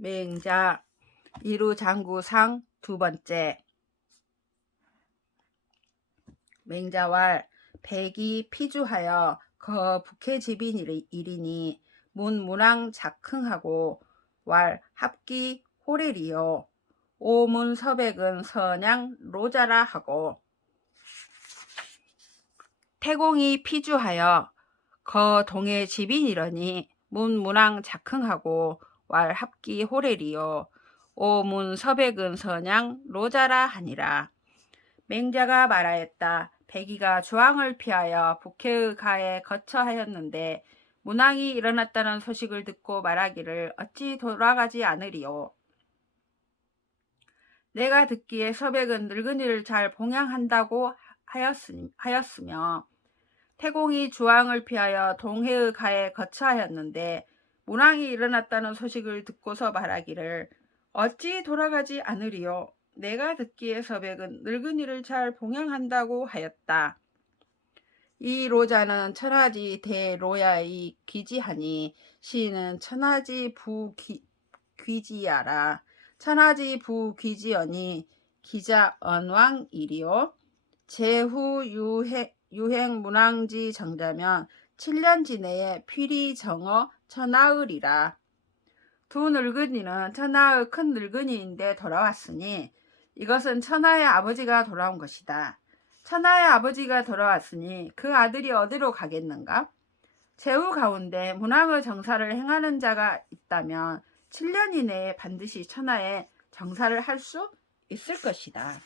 맹자 이루장구상 두 번째. 맹자왈 백이 피주하여 북해지빈이리니 문문왕 작흥하고 왈 합기 호래리요 오문서백은 선양 로자라 하고. 태공이 피주하여 동해 지빈이러니 문문왕 작흥하고 왈 합기 호래리요 오문서백은 선양 로자라 하니라. 맹자가 말하였다. 백이가 주왕을 피하여 북해의 가에 거처하였는데 문왕이 일어났다는 소식을 듣고 말하기를 어찌 돌아가지 않으리요. 내가 듣기에 서백은 늙은이를 잘 봉양한다고 하였으며 태공이 주왕을 피하여 동해의 가에 거처하였는데 문왕이 일어났다는 소식을 듣고서 말하기를 어찌 돌아가지 않으리요. 내가 듣기에 서백은 늙은이를 잘 봉양한다고 하였다. 이 로자는 천하지 대로야의 귀지하니 시는 천하지 부귀지야라. 천하지 부귀지여니 기자 언왕이리요. 제후 유행 문왕지 정자면 7년지 내에 필히 정어 천하의리라. 두 늙은이는 천하의 큰 늙은이인데 돌아왔으니 이것은 천하의 아버지가 돌아온 것이다. 천하의 아버지가 돌아왔으니 그 아들이 어디로 가겠는가? 제후 가운데 문왕의 정사를 행하는 자가 있다면 7년 이내에 반드시 천하의 정사를 할 수 있을 것이다.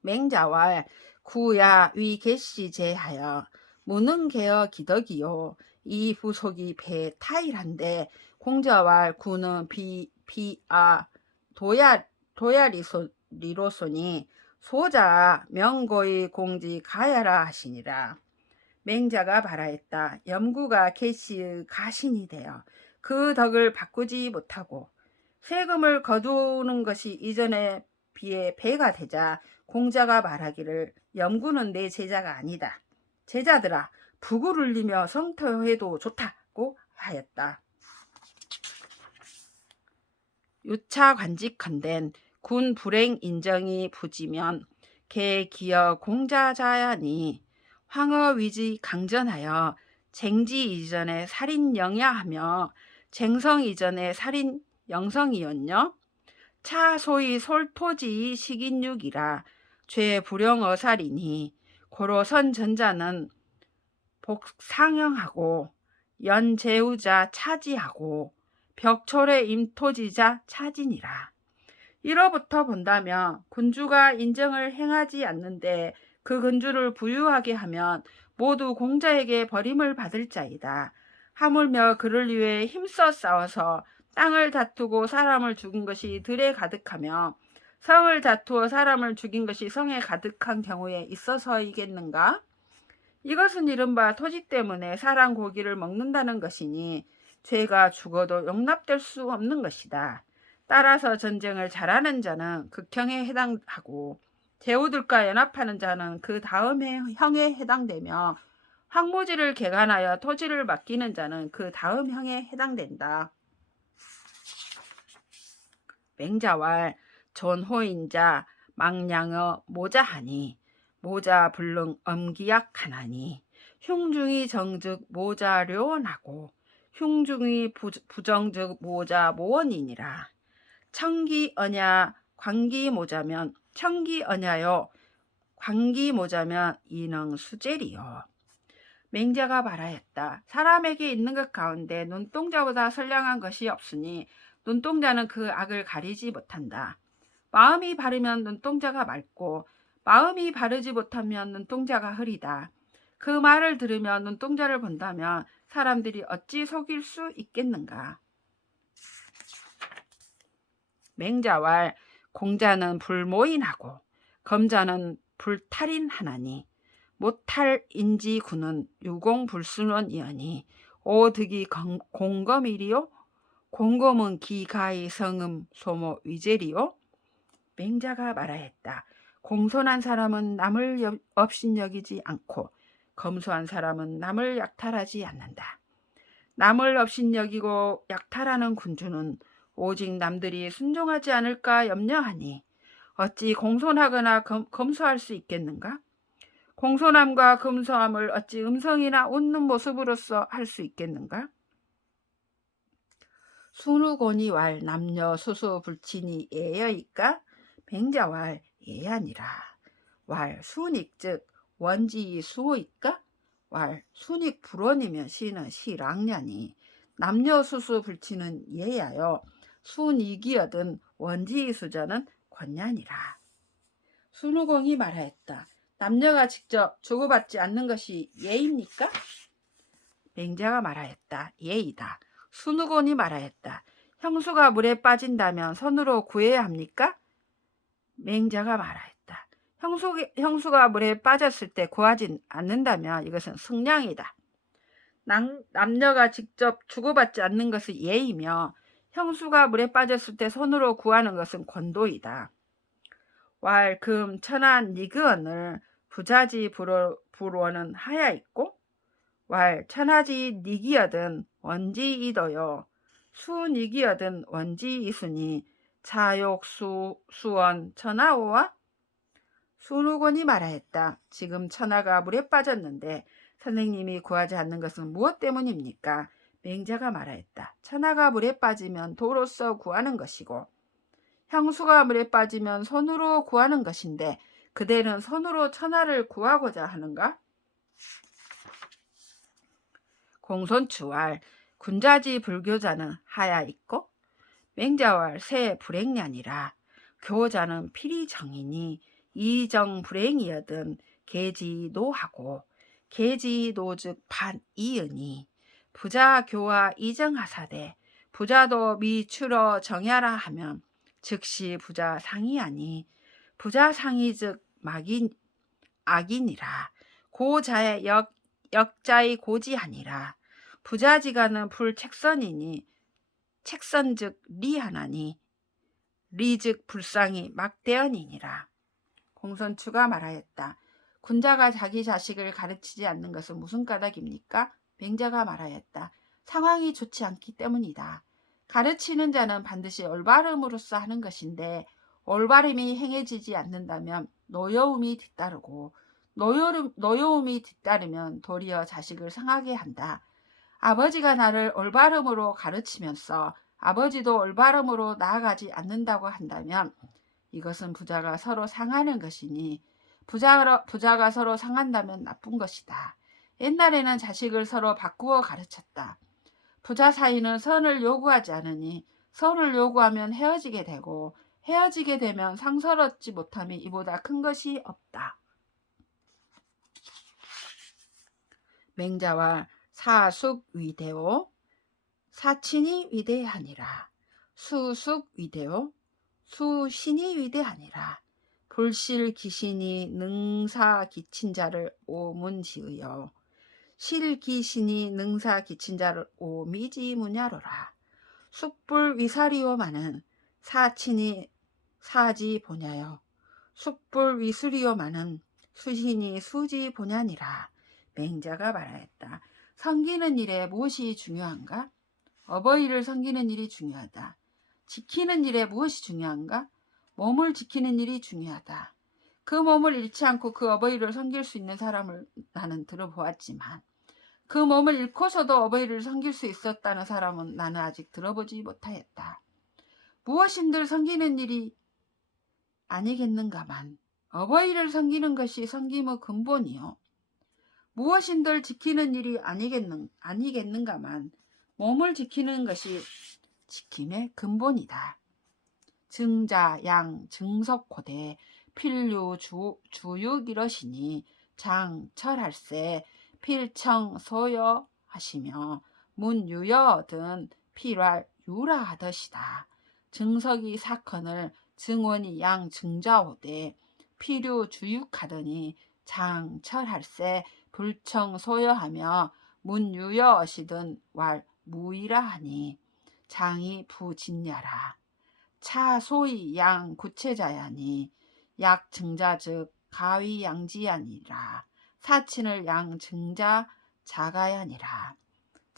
맹자왈 구야 위개시 제하여 무능개어 기덕이요 이 부속이 배타일한데 공자왈 구는 도야리로소니 소자 명고의 공지 가야라 하시니라. 맹자가 말하였다. 염구가 개시의 가신이 되어 그 덕을 바꾸지 못하고 세금을 거두는 것이 이전에 비해 배가 되자 공자가 말하기를 염구는 내 제자가 아니다. 제자들아 북을 울리며 성토해도 좋다고 하였다. 유차 관직컨댄 군 불행 인정이 부지면 개 기여 공자자야니 황허 위지 강전하여 쟁지 이전에 살인 영야하며 쟁성 이전에 살인 영성이었냐? 차 소위 솔토지 식인육이라 죄 불영어살이니 고로선 전자는 복상형하고 연제우자 차지하고 벽철의 임토지자 차진이라. 이로부터 본다면 군주가 인정을 행하지 않는데 그 군주를 부유하게 하면 모두 공자에게 버림을 받을 자이다. 하물며 그를 위해 힘써 싸워서 땅을 다투고 사람을 죽인 것이 들에 가득하며 성을 다투어 사람을 죽인 것이 성에 가득한 경우에 있어서이겠는가? 이것은 이른바 토지 때문에 사람 고기를 먹는다는 것이니 죄가 죽어도 용납될 수 없는 것이다. 따라서 전쟁을 잘하는 자는 극형에 해당하고 제후들과 연합하는 자는 그 다음 형에 해당되며 황무지를 개간하여 토지를 맡기는 자는 그 다음 형에 해당된다. 맹자왈 존호인자 망량어 모자하니 모자 불능 엄기약하나니 흉중이 정즉 모자료원하고 흉중이 부정즉 모자 모원이니라. 청기언야 광기모자면 청기언야요 광기모자면 이능수제리요. 맹자가 말하였다. 사람에게 있는 것 가운데 눈동자보다 선량한 것이 없으니 눈동자는 그 악을 가리지 못한다. 마음이 바르면 눈동자가 맑고 마음이 바르지 못하면 눈동자가 흐리다. 그 말을 들으며 눈동자를 본다면 사람들이 어찌 속일 수 있겠는가? 맹자왈 공자는 불모인하고 검자는 불탈인하나니 못탈인지구는 유공불순원이여니 오득이 공검이리요 공검은 기가의 성음 소모 위제리요. 맹자가 말하였다. 공손한 사람은 남을 업신여기지 않고 검소한 사람은 남을 약탈하지 않는다. 남을 업신여기고 약탈하는 군주는 오직 남들이 순종하지 않을까 염려하니 어찌 공손하거나 검소할 수 있겠는가? 공손함과 검소함을 어찌 음성이나 웃는 모습으로서 할 수 있겠는가? 순우곤이 왈 남녀 수수 불친이 예여이까 맹자왈 예아니라. 왈 순익 즉 원지 수호이까? 왈 순익 불원이면 시는 시랑냐니 남녀 수수 불친은 예야요 순익이여든 원지 수저는 권냐니라. 순우공이 말하였다. 남녀가 직접 주고받지 않는 것이 예입니까? 맹자가 말하였다. 예이다. 순우곤이 말하였다. 형수가 물에 빠진다면 손으로 구해야 합니까? 맹자가 말하였다. 형수가 물에 빠졌을 때 구하지 않는다면 이것은 승량이다. 남녀가 직접 주고받지 않는 것은 예이며 형수가 물에 빠졌을 때 손으로 구하는 것은 권도이다. 왈, 금, 천안, 니그언을 부자지 불원은 하야 있고 왈, 천하지 니기여든 원지이더요 수니기여든 원지이수니 차욕 수원 천하오와 순우곤이 말하였다. 지금 천하가 물에 빠졌는데 선생님이 구하지 않는 것은 무엇 때문입니까? 맹자가 말하였다. 천하가 물에 빠지면 도로서 구하는 것이고 형수가 물에 빠지면 손으로 구하는 것인데 그대는 손으로 천하를 구하고자 하는가? 공손추왈 군자지 불교자는 하야 있고 맹자왈 새 불행냐니라. 교자는 필이정이니 이정불행이여든 계지노하고 계지노즉 반이으니 부자교와 이정하사되 부자도 미추러 정야라 하면 즉시 부자상이하니 부자상이 즉 악이니라. 고자의 역자의 고지하니라. 부자지간은 불책선이니 책선 즉 리하나니 리즉 불상이 막대언이니라. 공손추가 말하였다. 군자가 자기 자식을 가르치지 않는 것은 무슨 까닭입니까? 맹자가 말하였다. 상황이 좋지 않기 때문이다. 가르치는 자는 반드시 올바름으로써 하는 것인데 올바름이 행해지지 않는다면 노여움이 뒤따르고 노여움이 뒤따르면 도리어 자식을 상하게 한다. 아버지가 나를 올바름으로 가르치면서 아버지도 올바름으로 나아가지 않는다고 한다면 이것은 부자가 서로 상하는 것이니 부자가 서로 상한다면 나쁜 것이다. 옛날에는 자식을 서로 바꾸어 가르쳤다. 부자 사이는 선을 요구하지 않으니 선을 요구하면 헤어지게 되고 헤어지게 되면 상서롭지 못함이 이보다 큰 것이 없다. 맹자와 사숙 위대오 사친이 위대하니라. 수숙 위대오 수신이 위대하니라. 불실 기신이 능사 기친 자를 오문지으여 실기신이 능사 기친 자를 오미지무냐로라. 숙불 위사리오마는 사친이 사지 보냐여 숙불 위수리오마는 수신이 수지 보냐니라. 맹자가 말하였다. 섬기는 일에 무엇이 중요한가? 어버이를 섬기는 일이 중요하다. 지키는 일에 무엇이 중요한가? 몸을 지키는 일이 중요하다. 그 몸을 잃지 않고 그 어버이를 섬길 수 있는 사람을 나는 들어보았지만 그 몸을 잃고서도 어버이를 섬길 수 있었다는 사람은 나는 아직 들어보지 못하였다. 무엇인들 섬기는 일이 아니겠는가만 어버이를 섬기는 것이 섬김의 근본이요. 무엇인들 지키는 일이 아니겠는가만 몸을 지키는 것이 지킴의 근본이다. 증자, 양, 증석고대, 필류, 주육 이러시니 장, 철할세, 필청, 소여 하시며 문유여 등 필활, 유라하듯이다. 증석이 사건을 증원이 양, 증자오되 필유, 주육하더니 장, 철할세, 불청, 소여하며 문유여시든 왈 무이라 하니 장이 부진야라. 차 소위 양 구체자야니 약 증자 즉 가위 양지야니라. 사친을 양 증자 자가야니라.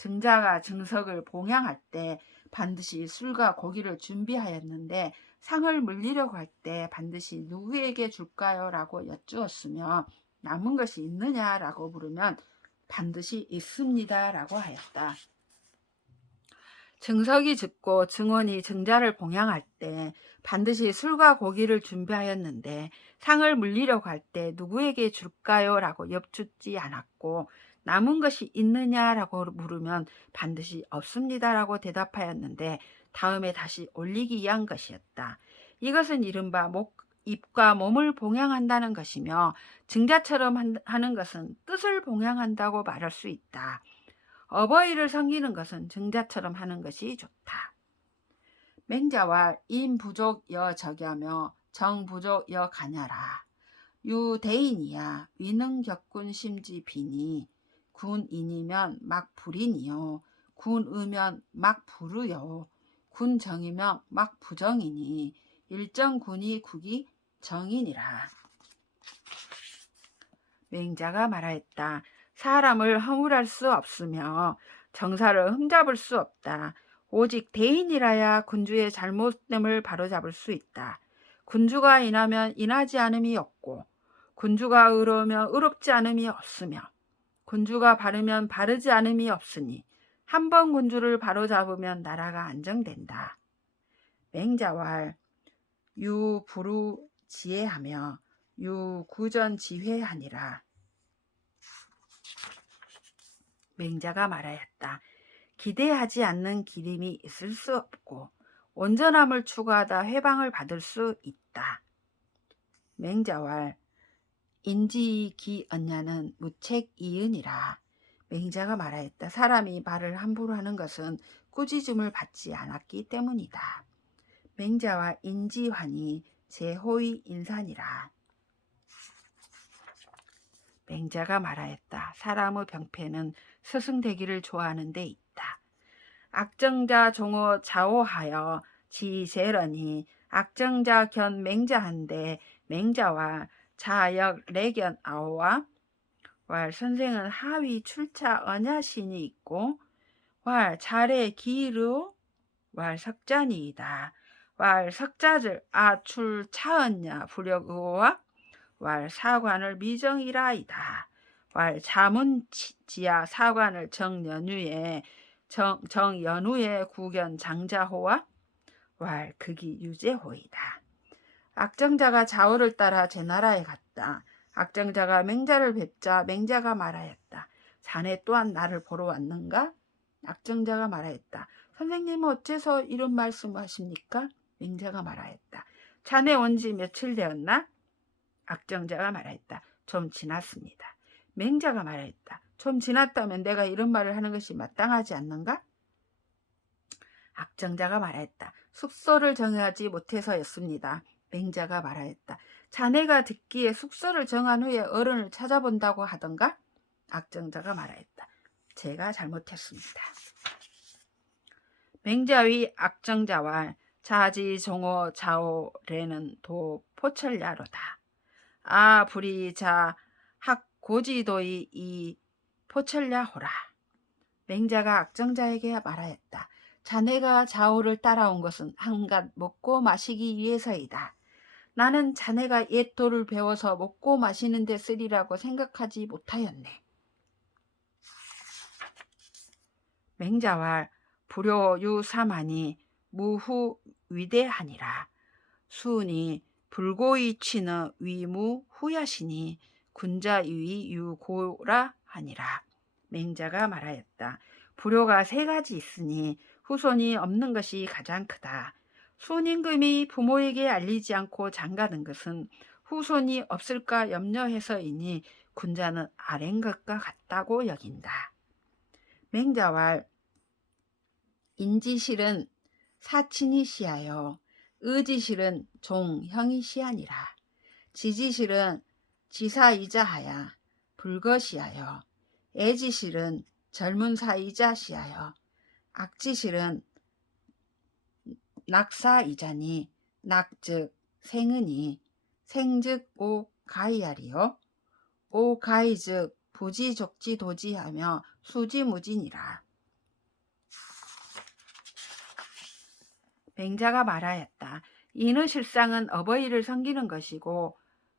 증자가 증석을 봉양할 때 반드시 술과 고기를 준비하였는데 상을 물리려고 할 때 반드시 누구에게 줄까요? 라고 여쭈었으며 남은 것이 있느냐라고 물으면 반드시 있습니다 라고 하였다. 증석이 즉고 증원이 증자를 봉양할 때 반드시 술과 고기를 준비하였는데 상을 물리려고 할 때 누구에게 줄까요? 라고 엽죽지 않았고 남은 것이 있느냐라고 물으면 반드시 없습니다 라고 대답하였는데 다음에 다시 올리기 위한 것이었다. 이것은 이른바 입과 몸을 봉양한다는 것이며 증자처럼 하는 것은 뜻을 봉양한다고 말할 수 있다. 어버이를 섬기는 것은 증자처럼 하는 것이 좋다. 맹자와 인부족여 적여며 정부족여 가냐라. 유대인이야 위능격군 심지비니 군인이면 막 불인이요 군의면 막 불의요 군정이면 막 부정이니 일정군이 국이 정이니라. 맹자가 말하였다. 사람을 허물할 수 없으며 정사를 흠잡을 수 없다. 오직 대인이라야 군주의 잘못됨을 바로잡을 수 있다. 군주가 인하면 인하지 않음이 없고 군주가 의로우면 의롭지 않음이 없으며 군주가 바르면 바르지 않음이 없으니 한 번 군주를 바로잡으면 나라가 안정된다. 맹자왈 유부루지혜하며 유구전지회하니라. 맹자가 말하였다. 기대하지 않는 기림이 있을 수 없고 온전함을 추구하다 회방을 받을 수 있다. 맹자왈 인지기언냐는 무책이은이라. 맹자가 말하였다. 사람이 말을 함부로 하는 것은 꾸짖음을 받지 않았기 때문이다. 맹자와 인지환이 제호의 인산이라. 맹자가 말하였다. 사람의 병폐는 스승되기를 좋아하는 데 있다. 악정자 종호 자오하여 지제러니 악정자 견 맹자한데 맹자와 자역 레견 아오와 왈 선생은 하위 출차 언야신이 있고 왈 잘의 기르 왈 석자니이다. 왈 석자들 아출차언냐 불역의와 왈 사관을 미정이라이다. 왈 자문지야 사관을 정연우에 구견 장자호와 왈 극이 유제호이다. 악정자가 자오를 따라 제나라에 갔다. 악정자가 맹자를 뵙자 맹자가 말하였다. 자네 또한 나를 보러 왔는가? 악정자가 말하였다. 선생님은 어째서 이런 말씀을 하십니까? 맹자가 말하였다. 자네 온 지 며칠 되었나? 악정자가 말하였다. 좀 지났습니다. 맹자가 말하였다. 좀 지났다면 내가 이런 말을 하는 것이 마땅하지 않는가? 악정자가 말하였다. 숙소를 정하지 못해서였습니다. 맹자가 말하였다. 자네가 듣기에 숙소를 정한 후에 어른을 찾아본다고 하던가? 악정자가 말하였다. 제가 잘못했습니다. 맹자의 악정자와 자지종호 자오레는 도 포철야로다. 아 불이자 학고지도의 이 포철야호라. 맹자가 악정자에게 말하였다. 자네가 자오를 따라온 것은 한갓 먹고 마시기 위해서이다. 나는 자네가 옛 도를 배워서 먹고 마시는 데 쓰리라고 생각하지 못하였네. 맹자와 불효유사만이 무후 위대하니라. 수은이 불고의 취는 위무 후야시니 군자유이 유고라 하니라. 맹자가 말하였다. 불효가 세 가지 있으니 후손이 없는 것이 가장 크다. 순임금이 부모에게 알리지 않고 장가든 것은 후손이 없을까 염려해서이니 군자는 아랜 것과 같다고 여긴다. 맹자와 인지실은 사친이 시하여 의지실은 종형이 시하니라. 지지실은 지사이자 하야 불거시하여 애지실은 젊은 사이자 시하여 악지실은 낙사이자니 낙즉 생은이 생즉 오가이아리요 오가이즉 부지족지도지하며 수지무진이라. 맹자가 말하였다. 인의 실상은 어버이를 섬기는 것이고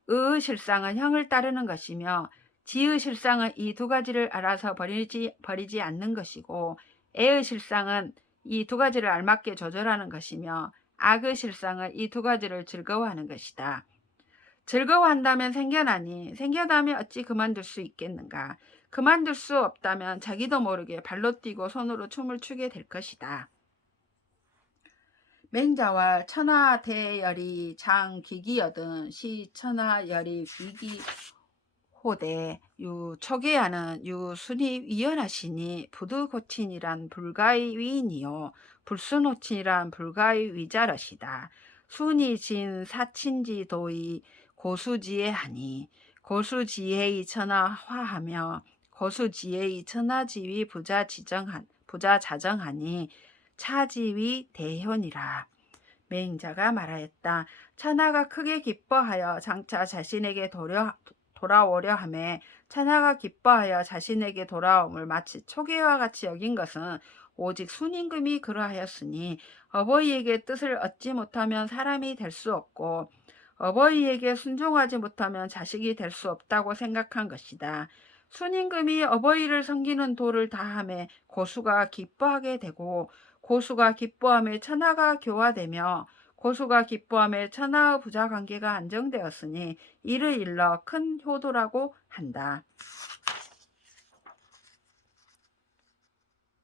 의의 실상은 형을 따르는 것이며 지의 실상은 이 두 가지를 알아서 버리지 않는 것이고 애의 실상은 이 두 가지를 알맞게 조절하는 것이며 악의 실상은 이 두 가지를 즐거워하는 것이다. 즐거워한다면 생겨나니 생겨나면 어찌 그만둘 수 있겠는가. 그만둘 수 없다면 자기도 모르게 발로 뛰고 손으로 춤을 추게 될 것이다. 맹자와 천하대열이 장귀기여든 시 천하열이 귀기호대 유 초계하는 유 순이 위연하시니 부두고친이란 불가의 위인이요 불순호친이란 불가의 위자러시다. 순이 진 사친지도의 고수지혜하니 고수지혜의 천하화하며 고수지혜의 천하지위 부자자정하니 차지위 대현이라. 맹자가 말하였다. 천하가 크게 기뻐하여 장차 자신에게 돌아오려 하매 천하가 기뻐하여 자신에게 돌아옴을 마치 초계와 같이 여긴 것은 오직 순임금이 그러하였으니 어버이에게 뜻을 얻지 못하면 사람이 될 수 없고 어버이에게 순종하지 못하면 자식이 될 수 없다고 생각한 것이다. 순임금이 어버이를 섬기는 도를 다하매 고수가 기뻐하게 되고 고수가 기뻐함에 천하가 교화되며 고수가 기뻐함에 천하의 부자관계가 안정되었으니 이를 일러 큰 효도라고 한다.